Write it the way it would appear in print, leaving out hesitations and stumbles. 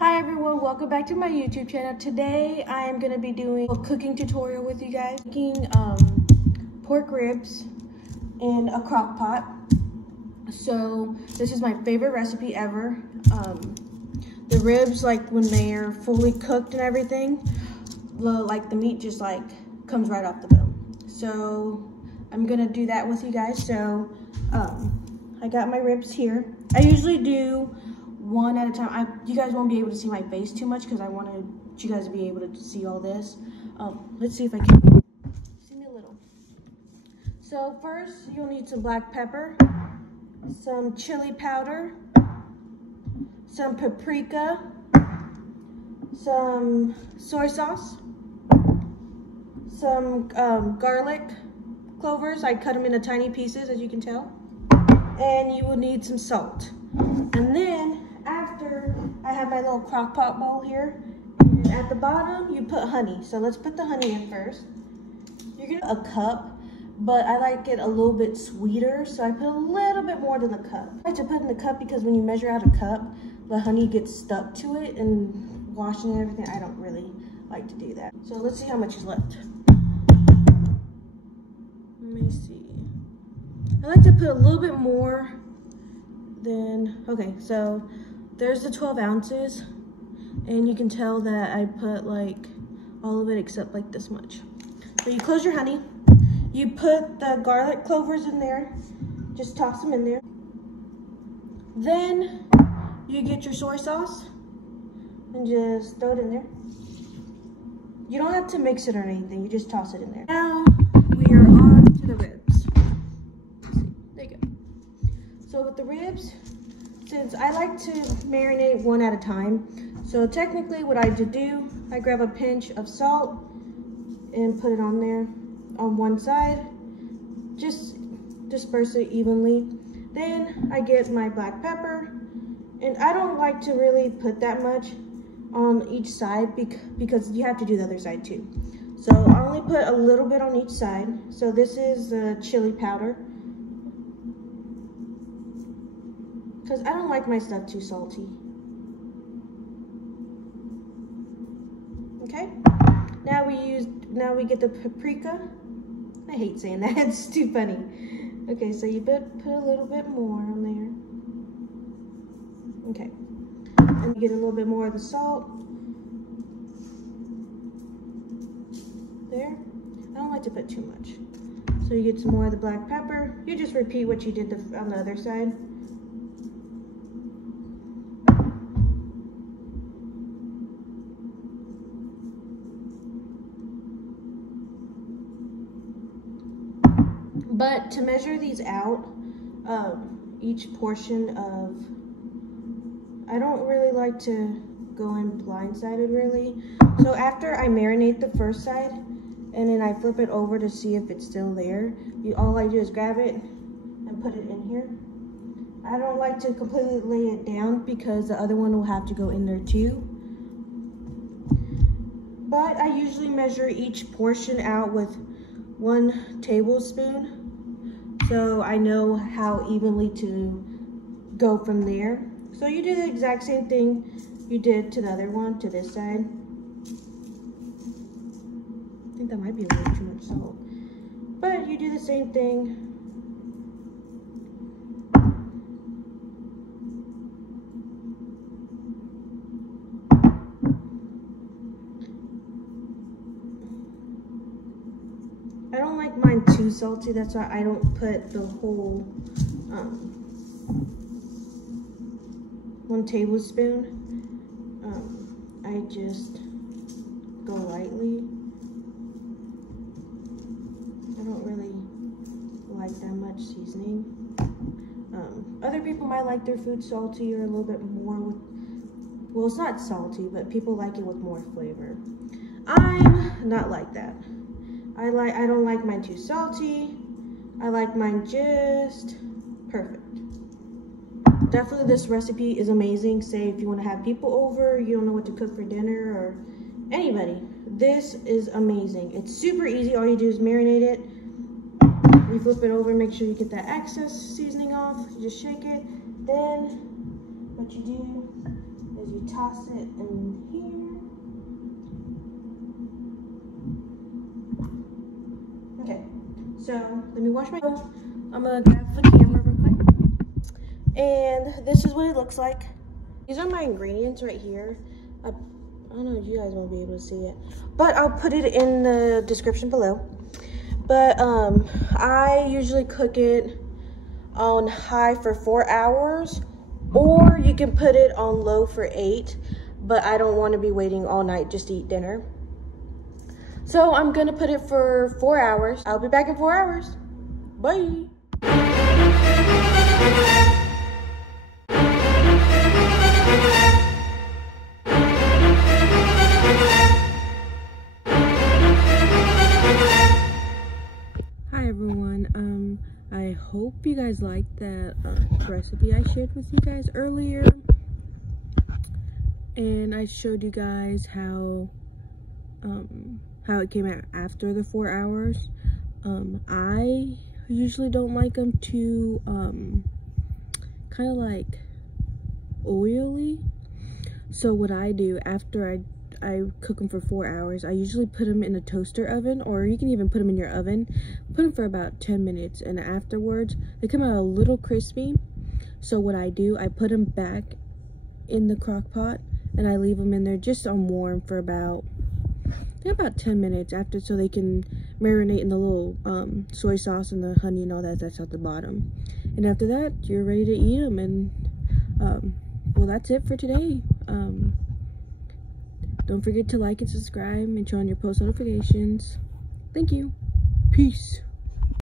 Hi everyone, welcome back to my YouTube channel. Today I am going to be doing a cooking tutorial with you guys. Making pork ribs in a crock pot. So this is my favorite recipe ever. The ribs, like when they're fully cooked and everything, like the meat just like comes right off the bone. So I'm going to do that with you guys. So I got my ribs here. I usually do one at a time. You guys won't be able to see my face too much because I wanted you guys to be able to see all this. Let's see if I can see me a little. So first, you'll need some black pepper, some chili powder, some paprika, some soy sauce, some garlic clovers. I cut them into tiny pieces, as you can tell. And you will need some salt. And then after, I have my little crock pot bowl here, and at the bottom you put honey. So let's put the honey in first. You're gonna a cup, but I like it a little bit sweeter, so I put a little bit more than the cup. I like to put in the cup because when you measure out a cup, the honey gets stuck to it and washing and everything. I don't really like to do that. So let's see how much is left. Let me see. I like to put a little bit more than, okay, so there's the 12 ounces, and you can tell that I put like all of it except like this much. So you close your honey, you put the garlic clovers in there, just toss them in there. Then you get your soy sauce and just throw it in there. You don't have to mix it or anything, you just toss it in there. Now we are on to the ribs. There you go. So with the ribs, since I like to marinate one at a time, so technically what I do, I grab a pinch of salt and put it on there on one side, just disperse it evenly. Then I get my black pepper, and I don't like to really put that much on each side because you have to do the other side too. So I only put a little bit on each side. So this is chili powder, because I don't like my stuff too salty. Okay, now we get the paprika. I hate saying that, it's too funny. Okay, so you put a little bit more on there. Okay, and you get a little bit more of the salt. There. I don't like to put too much. So you get some more of the black pepper. You just repeat what you did on the other side. But to measure these out, each portion of, I don't really like to go in blindsided really. So after I marinate the first side, and then I flip it over to see if it's still there, all I do is grab it and put it in here. I don't like to completely lay it down because the other one will have to go in there too. But I usually measure each portion out with 1 tablespoon. So I know how evenly to go from there. So you do the exact same thing you did to the other one, to this side. I think that might be a little too much salt. But you do the same thing. I don't like mine too salty, that's why I don't put the whole 1 tablespoon. I just go lightly. I don't really like that much seasoning. Other people might like their food salty or a little bit more with, well, it's not salty, but people like it with more flavor. I'm not like that. I don't like mine too salty. I like mine just perfect. Definitely this recipe is amazing. Say if you want to have people over, you don't know what to cook for dinner, or anybody. This is amazing. It's super easy. All you do is marinate it. You flip it over, make sure you get that excess seasoning off. You just shake it. Then what you do is you you toss it in here. Okay, so let me wash my hands. I'm gonna grab the camera real quick. And this is what it looks like. These are my ingredients right here. I don't know if you guys won't be able to see it, but I'll put it in the description below. But I usually cook it on high for 4 hours, or you can put it on low for 8, but I don't want to be waiting all night just to eat dinner. So I'm gonna put it for 4 hours. I'll be back in 4 hours. Bye. Hi everyone, I hope you guys liked that recipe I shared with you guys earlier. And I showed you guys how it came out after the 4 hours. I usually don't like them too kind of like oily. So what I do after I cook them for 4 hours, I usually put them in a toaster oven, or you can even put them in your oven. Put them for about 10 minutes, and afterwards they come out a little crispy. So what I do, I put them back in the crock pot and I leave them in there just on warm for about 10 minutes after, so they can marinate in the little soy sauce and the honey and all that's at the bottom. And after that, you're ready to eat them. And well, that's it for today. Don't forget to like and subscribe and turn on your post notifications. Thank you. Peace.